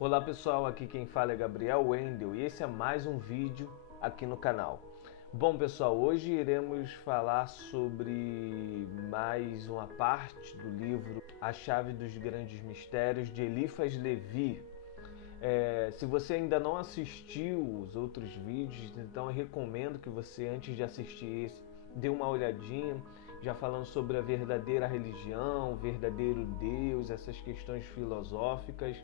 Olá pessoal, aqui quem fala é Gabriel Wendel e esse é mais um vídeo aqui no canal. Bom pessoal, hoje iremos falar sobre mais uma parte do livro A Chave dos Grandes Mistérios de Eliphas Levi. Se você ainda não assistiu os outros vídeos, então eu recomendo que você, antes de assistir esse, dê uma olhadinha, já falando sobre a verdadeira religião, o verdadeiro Deus, essas questões filosóficas,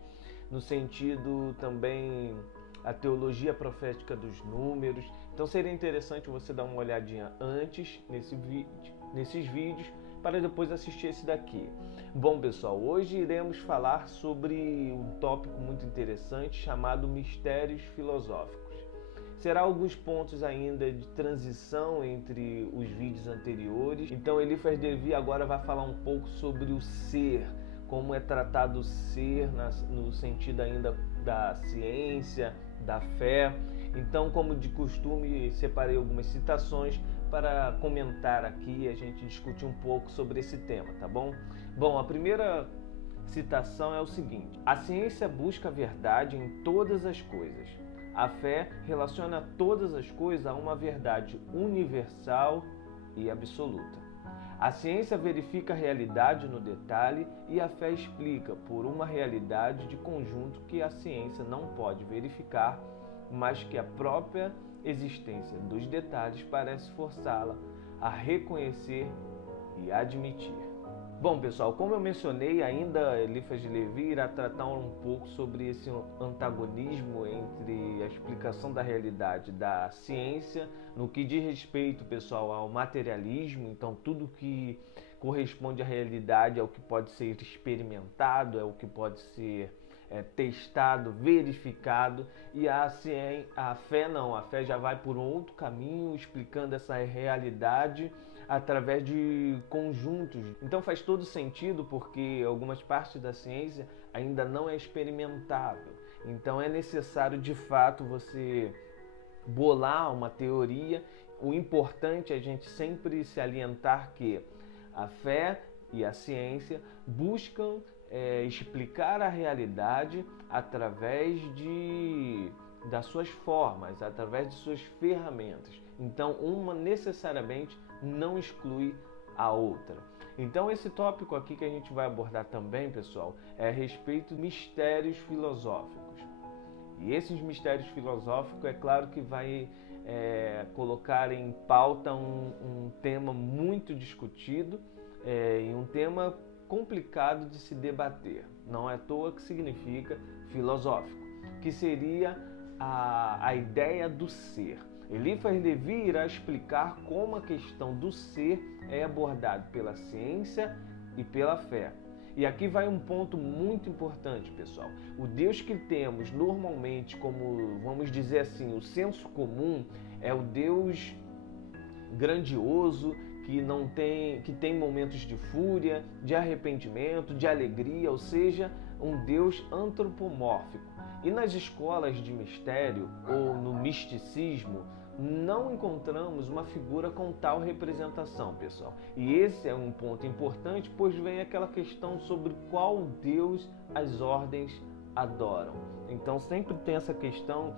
no sentido também a teologia profética dos números. Então seria interessante você dar uma olhadinha antes nesses vídeos, para depois assistir esse daqui. Bom pessoal, hoje iremos falar sobre um tópico muito interessante chamado mistérios filosóficos. Será alguns pontos ainda de transição entre os vídeos anteriores. Então Eliphas Levi agora vai falar um pouco sobre o ser, como é tratado o ser no sentido ainda da ciência, da fé. Então, como de costume, separei algumas citações para comentar aqui e a gente discutir um pouco sobre esse tema, tá bom? Bom, a primeira citação é o seguinte: a ciência busca a verdade em todas as coisas. A fé relaciona todas as coisas a uma verdade universal e absoluta. A ciência verifica a realidade no detalhe e a fé explica por uma realidade de conjunto que a ciência não pode verificar, mas que a própria existência dos detalhes parece forçá-la a reconhecer e admitir. Bom pessoal, como eu mencionei, ainda Eliphas Levi irá tratar um pouco sobre esse antagonismo entre a explicação da realidade da ciência, no que diz respeito, pessoal, ao materialismo. Então tudo que corresponde à realidade é o que pode ser experimentado, é o que pode ser testado, verificado, e a fé não, a fé já vai por um outro caminho, explicando essa realidade através de conjuntos. Então faz todo sentido, porque algumas partes da ciência ainda não é experimentável. Então é necessário de fato você bolar uma teoria. O importante é a gente sempre se alientar que a fé e a ciência buscam explicar a realidade através das suas formas, através de suas ferramentas. Então, uma necessariamente não exclui a outra. Então, esse tópico aqui que a gente vai abordar também, pessoal, é a respeito de mistérios filosóficos. E esses mistérios filosóficos, é claro que vai colocar em pauta um tema muito discutido e um tema complicado de se debater. Não é à toa que significa filosófico, que seria a ideia do ser. Eliphas Levi irá explicar como a questão do ser é abordada pela ciência e pela fé. E aqui vai um ponto muito importante, pessoal. O Deus que temos normalmente como, vamos dizer assim, o senso comum, é o Deus grandioso, que tem momentos de fúria, de arrependimento, de alegria, ou seja, um Deus antropomórfico. E nas escolas de mistério ou no misticismo, não encontramos uma figura com tal representação, pessoal. E esse é um ponto importante, pois vem aquela questão sobre qual Deus as ordens adoram. Então sempre tem essa questão,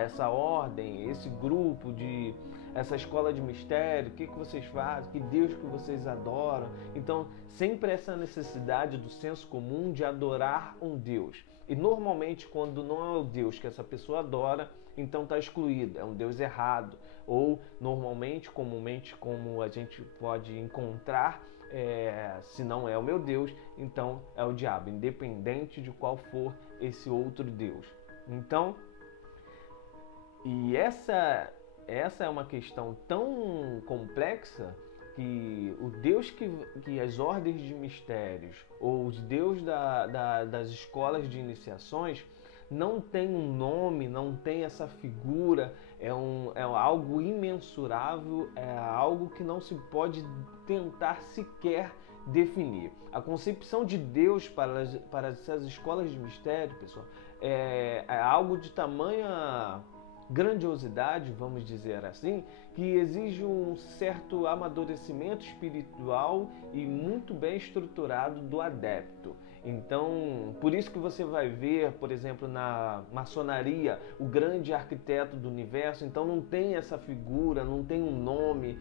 essa ordem, esse grupo essa escola de mistério, o que vocês fazem, que Deus que vocês adoram. Então sempre essa necessidade do senso comum de adorar um Deus. E normalmente quando não é o Deus que essa pessoa adora, então está excluído, é um Deus errado. Ou normalmente, comumente, como a gente pode encontrar, se não é o meu Deus, então é o diabo, independente de qual for esse outro Deus. Então, e essa é uma questão tão complexa que o Deus que as ordens de mistérios ou os deuses das escolas de iniciações não tem um nome, não tem essa figura, é algo imensurável, é algo que não se pode tentar sequer definir. A concepção de Deus para essas escolas de mistério, pessoal, é algo de tamanha grandiosidade, vamos dizer assim, que exige um certo amadurecimento espiritual e muito bem estruturado do adepto. Então, por isso que você vai ver, por exemplo, na maçonaria, o grande arquiteto do universo. Então não tem essa figura, não tem um nome.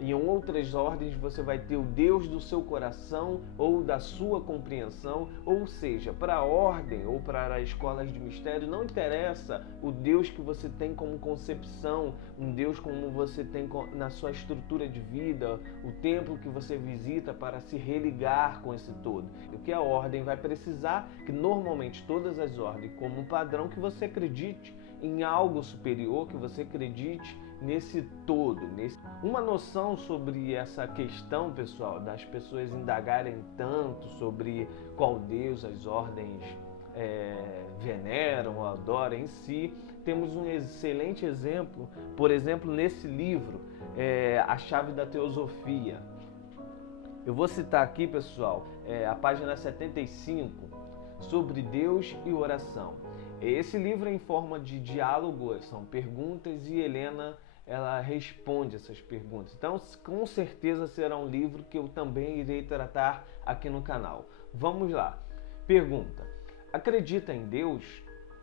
Em outras ordens você vai ter o Deus do seu coração ou da sua compreensão, ou seja, para a ordem ou para as escolas de mistério não interessa o Deus que você tem como concepção, um Deus como você tem na sua estrutura de vida, o templo que você visita para se religar com esse todo. O que a ordem vai precisar, que normalmente todas as ordens, como padrão, que você acredite em algo superior, que você acredite nesse todo. Uma noção sobre essa questão, pessoal, das pessoas indagarem tanto sobre qual Deus as ordens veneram ou adoram em si. Temos um excelente exemplo, por exemplo, nesse livro, A Chave da Teosofia. Eu vou citar aqui, pessoal, a página 75, sobre Deus e oração. Esse livro é em forma de diálogo, são perguntas, e Helena ela responde essas perguntas. Então, com certeza será um livro que eu também irei tratar aqui no canal. Vamos lá. Pergunta: acredita em Deus?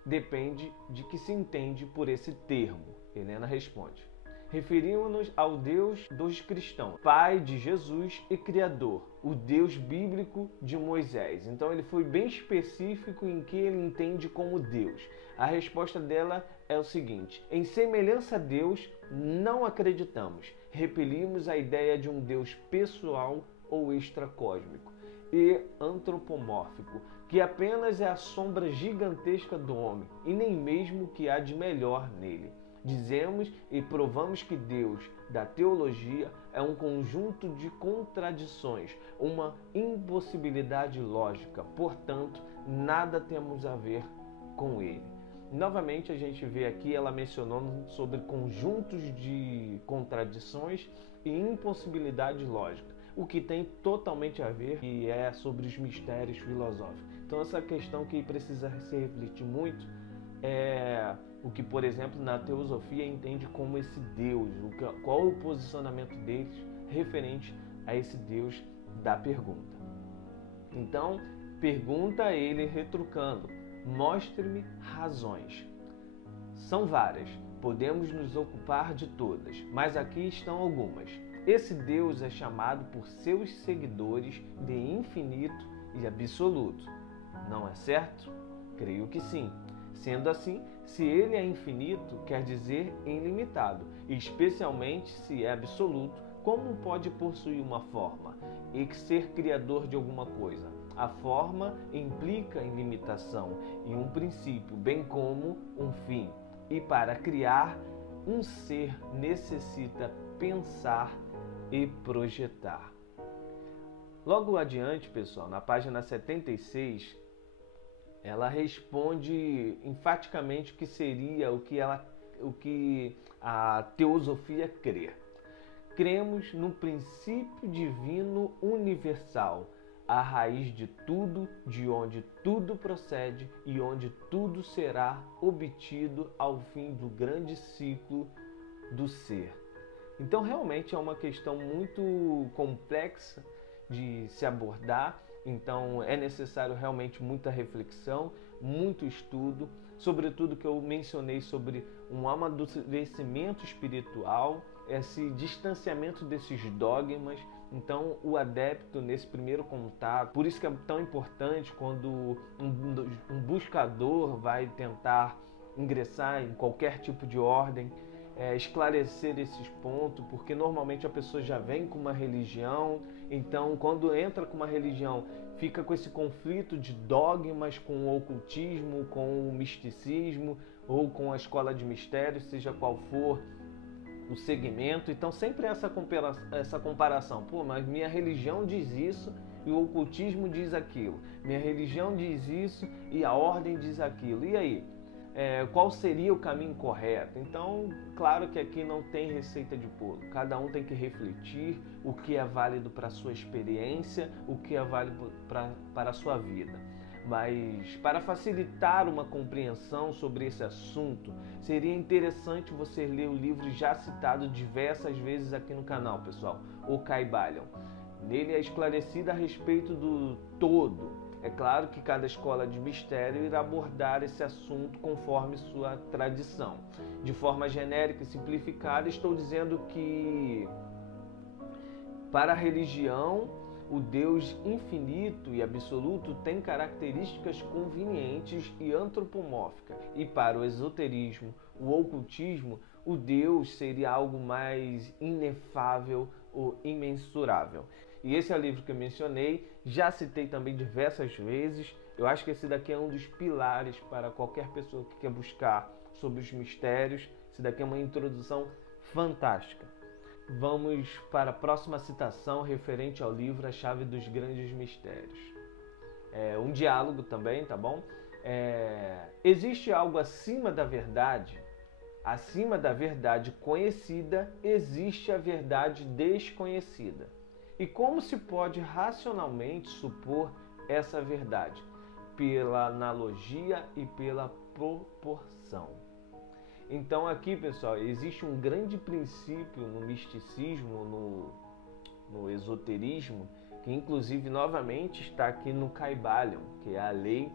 Depende de que se entende por esse termo. Helena responde: referimos-nos ao Deus dos cristãos, Pai de Jesus e Criador, o Deus bíblico de Moisés. Então ele foi bem específico em que ele entende como Deus. A resposta dela é o seguinte: em semelhança a Deus, não acreditamos. Repelimos a ideia de um Deus pessoal ou extracósmico e antropomórfico, que apenas é a sombra gigantesca do homem e nem mesmo o que há de melhor nele. Dizemos e provamos que Deus da teologia é um conjunto de contradições, uma impossibilidade lógica, portanto, nada temos a ver com ele. Novamente a gente vê aqui ela mencionando sobre conjuntos de contradições e impossibilidade lógica, o que tem totalmente a ver e é sobre os mistérios filosóficos. Então essa questão que precisa se refletir muito é o que, por exemplo, na teosofia entende como esse Deus, qual o posicionamento deles referente a esse Deus da pergunta. Então, pergunta ele retrucando: mostre-me razões. São várias, podemos nos ocupar de todas, mas aqui estão algumas. Esse Deus é chamado por seus seguidores de infinito e absoluto. Não é certo? Creio que sim. Sendo assim, se ele é infinito, quer dizer ilimitado, e especialmente se é absoluto, como pode possuir uma forma e ser criador de alguma coisa? A forma implica em limitação e um princípio, bem como um fim. E para criar, um ser necessita pensar e projetar. Logo adiante, pessoal, na página 76, ela responde enfaticamente o que seria o que a teosofia crê. Cremos no princípio divino universal, a raiz de tudo, de onde tudo procede e onde tudo será obtido ao fim do grande ciclo do ser. Então realmente é uma questão muito complexa de se abordar. Então é necessário realmente muita reflexão, muito estudo, sobretudo que eu mencionei sobre um amadurecimento espiritual, esse distanciamento desses dogmas. Então o adepto nesse primeiro contato, por isso que é tão importante quando um buscador vai tentar ingressar em qualquer tipo de ordem, esclarecer esses pontos, porque normalmente a pessoa já vem com uma religião. Então, quando entra com uma religião, fica com esse conflito de dogmas com o ocultismo, com o misticismo ou com a escola de mistérios, seja qual for o segmento. Então, sempre essa comparação. Pô, mas minha religião diz isso e o ocultismo diz aquilo. Minha religião diz isso e a ordem diz aquilo. E aí? Qual seria o caminho correto? Então, claro que aqui não tem receita de bolo. Cada um tem que refletir o que é válido para a sua experiência, o que é válido para a sua vida. Mas para facilitar uma compreensão sobre esse assunto, seria interessante você ler o livro já citado diversas vezes aqui no canal, pessoal, O Kybalion. Nele é esclarecida a respeito do todo. É claro que cada escola de mistério irá abordar esse assunto conforme sua tradição. De forma genérica e simplificada, estou dizendo que para a religião, o Deus infinito e absoluto tem características convenientes e antropomórficas. E para o esoterismo, o ocultismo, o Deus seria algo mais inefável ou imensurável. E esse é o livro que eu mencionei, já citei também diversas vezes. Eu acho que esse daqui é um dos pilares para qualquer pessoa que quer buscar sobre os mistérios. Esse daqui é uma introdução fantástica. Vamos para a próxima citação referente ao livro A Chave dos Grandes Mistérios. É um diálogo também, tá bom? Existe algo acima da verdade? Acima da verdade conhecida, existe a verdade desconhecida. E como se pode racionalmente supor essa verdade? Pela analogia e pela proporção. Então aqui, pessoal, existe um grande princípio no misticismo, no esoterismo, que inclusive novamente está aqui no Kybalion, que é a lei.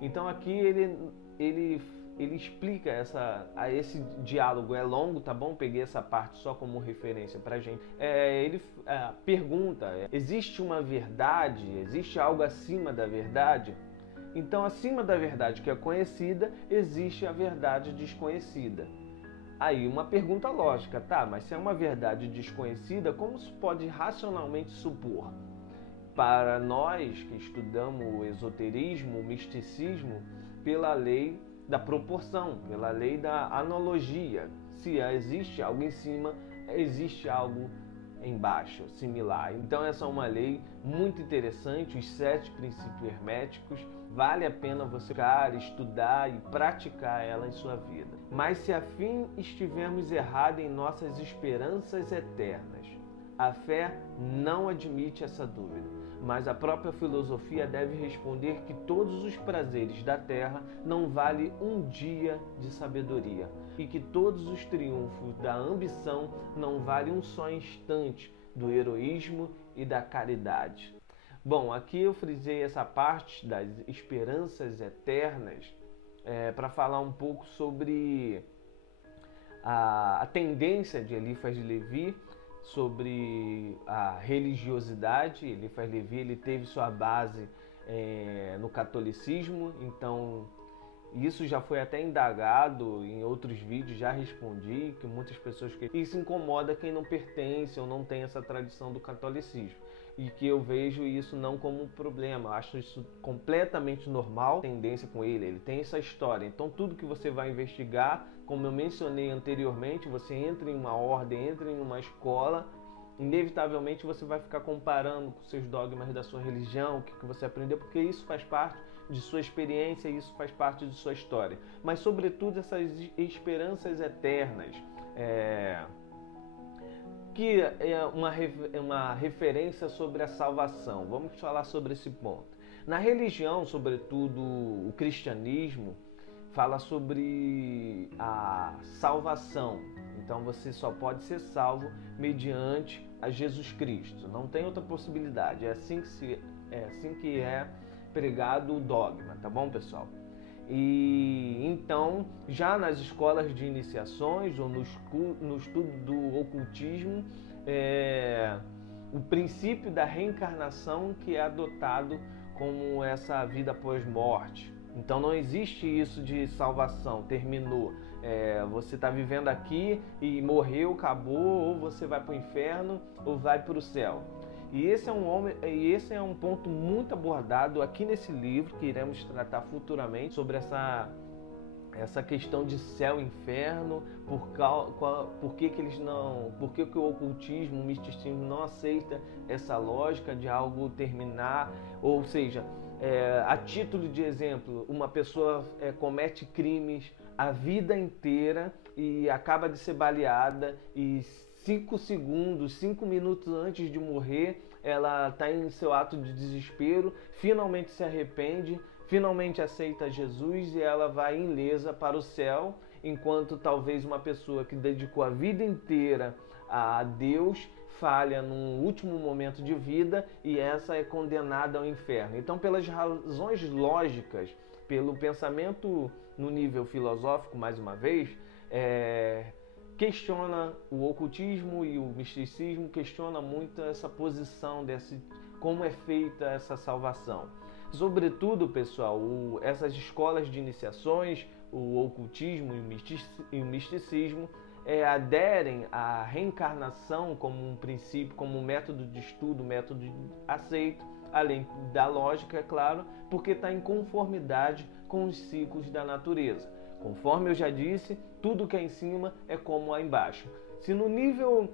Então aqui ele explica esse diálogo, é longo, tá bom? Peguei essa parte só como referência pra gente. Ele pergunta, existe uma verdade? Existe algo acima da verdade? Então, acima da verdade que é conhecida, existe a verdade desconhecida. Aí, uma pergunta lógica, tá? Mas se é uma verdade desconhecida, como se pode racionalmente supor? Para nós que estudamos o esoterismo, o misticismo, pela lei da proporção, pela lei da analogia. Se existe algo em cima, existe algo embaixo, similar. Então essa é uma lei muito interessante, os 7 princípios herméticos. Vale a pena você estudar e praticar ela em sua vida. Mas se a fim estivermos errados em nossas esperanças eternas, a fé não admite essa dúvida. Mas a própria filosofia deve responder que todos os prazeres da terra não valem um dia de sabedoria, e que todos os triunfos da ambição não valem um só instante do heroísmo e da caridade. Bom, aqui eu frisei essa parte das esperanças eternas para falar um pouco sobre a tendência de Eliphas Levi sobre a religiosidade. Eliphas Levi ele teve sua base no catolicismo, então isso já foi até indagado em outros vídeos, já respondi que muitas pessoas que isso incomoda quem não pertence ou não tem essa tradição do catolicismo, e que eu vejo isso não como um problema. Eu acho isso completamente normal, tendência com ele tem essa história. Então tudo que você vai investigar, como eu mencionei anteriormente, você entra em uma ordem, entra em uma escola, inevitavelmente você vai ficar comparando com seus dogmas da sua religião, o que você aprendeu, porque isso faz parte de sua experiência, isso faz parte de sua história. Mas sobretudo essas esperanças eternas, que é uma referência sobre a salvação. Vamos falar sobre esse ponto. Na religião, sobretudo o cristianismo, fala sobre a salvação. Então você só pode ser salvo mediante a Jesus Cristo. Não tem outra possibilidade. É assim que é pregado o dogma, tá bom, pessoal? E então, já nas escolas de iniciações ou no estudo do ocultismo, o princípio da reencarnação que é adotado como essa vida após morte. Então não existe isso de salvação, terminou. Você está vivendo aqui e morreu, acabou, ou você vai para o inferno ou vai para o céu. E esse é um ponto muito abordado aqui nesse livro, que iremos tratar futuramente sobre essa questão de céu e inferno, por que o ocultismo, o misticismo não aceita essa lógica de algo terminar, ou seja, a título de exemplo, uma pessoa comete crimes a vida inteira e acaba de ser baleada e 5 minutos antes de morrer, ela está em seu ato de desespero, finalmente se arrepende, finalmente aceita Jesus e ela vai ilesa para o céu, enquanto talvez uma pessoa que dedicou a vida inteira a Deus falha no último momento de vida e essa é condenada ao inferno. Então, pelas razões lógicas, pelo pensamento no nível filosófico, mais uma vez, questiona o ocultismo e o misticismo, questiona muito essa posição, como é feita essa salvação. Sobretudo, pessoal, essas escolas de iniciações, o ocultismo e o misticismo, aderem à reencarnação como um princípio, como um método de estudo, método aceito, além da lógica, é claro, porque está em conformidade com os ciclos da natureza. Conforme eu já disse, tudo que é em cima é como lá embaixo. Se no nível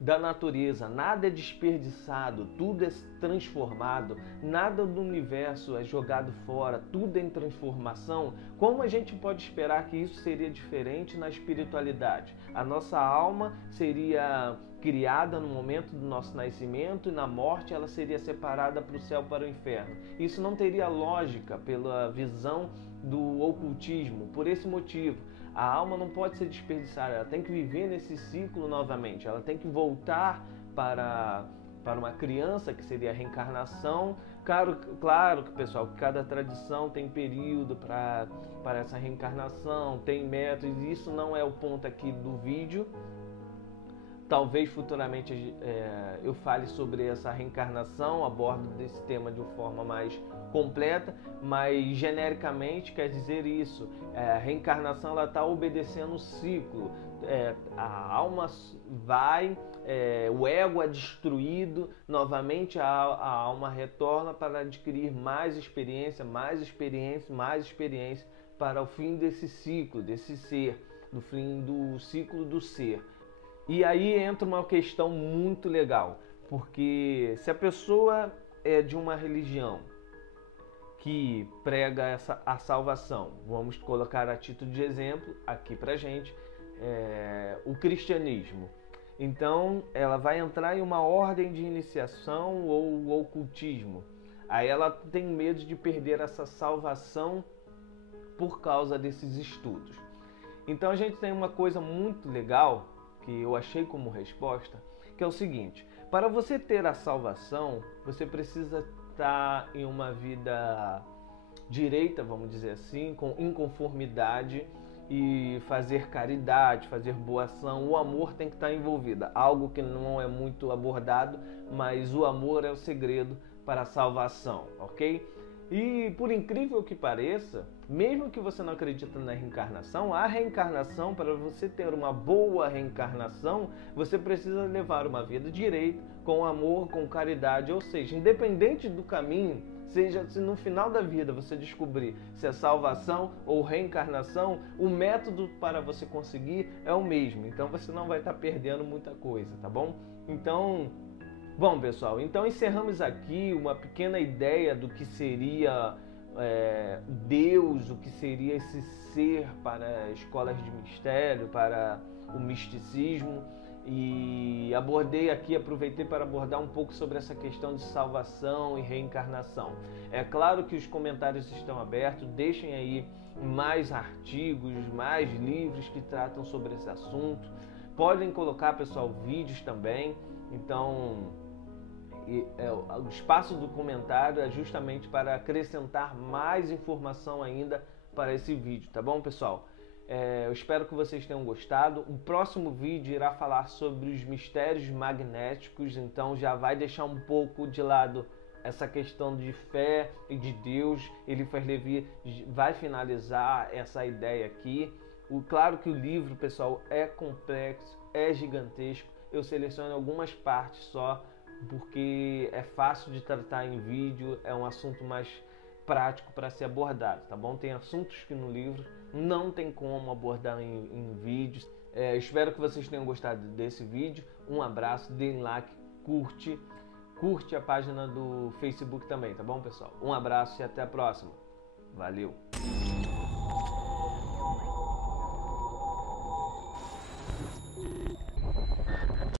da natureza nada é desperdiçado, tudo é transformado, nada do universo é jogado fora, tudo é em transformação, como a gente pode esperar que isso seria diferente na espiritualidade? A nossa alma seria criada no momento do nosso nascimento e na morte ela seria separada para o céu, para o inferno. Isso não teria lógica pela visão do ocultismo. Por esse motivo, a alma não pode ser desperdiçada, ela tem que viver nesse ciclo novamente, ela tem que voltar para uma criança, que seria a reencarnação. Claro que, pessoal, cada tradição tem período para essa reencarnação, tem métodos, e isso não é o ponto aqui do vídeo. Talvez futuramente eu fale sobre essa reencarnação, abordo desse tema de uma forma mais completa, mas genericamente quer dizer isso. A reencarnação está obedecendo o ciclo. A alma vai, o ego é destruído, novamente a alma retorna para adquirir mais experiência, mais experiência, mais experiência, para o fim desse ciclo, desse ser, do fim do ciclo do ser. E aí entra uma questão muito legal, porque se a pessoa é de uma religião que prega a salvação, vamos colocar a título de exemplo aqui pra gente, o cristianismo. Então ela vai entrar em uma ordem de iniciação ou o ocultismo. Aí ela tem medo de perder essa salvação por causa desses estudos. Então a gente tem uma coisa muito legal que eu achei como resposta, que é o seguinte: para você ter a salvação, você precisa estar em uma vida direita, vamos dizer assim, com inconformidade e fazer caridade, fazer boa ação. O amor tem que estar envolvido, algo que não é muito abordado, mas o amor é o segredo para a salvação, ok? E por incrível que pareça, mesmo que você não acredite na reencarnação, a reencarnação, para você ter uma boa reencarnação, você precisa levar uma vida direita, com amor, com caridade, ou seja, independente do caminho, seja se no final da vida você descobrir se é salvação ou reencarnação, o método para você conseguir é o mesmo, então você não vai estar perdendo muita coisa, tá bom? Bom, pessoal, então encerramos aqui uma pequena ideia do que seria Deus, o que seria esse ser para escolas de mistério, para o misticismo, e aproveitei para abordar um pouco sobre essa questão de salvação e reencarnação. É claro que os comentários estão abertos, deixem aí mais artigos, mais livros que tratam sobre esse assunto. Podem colocar, pessoal, vídeos também. Então, o espaço do comentário é justamente para acrescentar mais informação ainda para esse vídeo, tá bom, pessoal? Eu espero que vocês tenham gostado. O próximo vídeo irá falar sobre os mistérios magnéticos, então já vai deixar um pouco de lado essa questão de fé e de Deus. Eliphas Levi vai finalizar essa ideia aqui. Claro que o livro, pessoal, é complexo, é gigantesco. Eu seleciono algumas partes só, porque é fácil de tratar em vídeo, é um assunto mais prático para ser abordado, tá bom? Tem assuntos que no livro não tem como abordar em vídeos. Espero que vocês tenham gostado desse vídeo. Um abraço, deem like, curte a página do Facebook também, tá bom, pessoal? Um abraço e até a próxima. Valeu!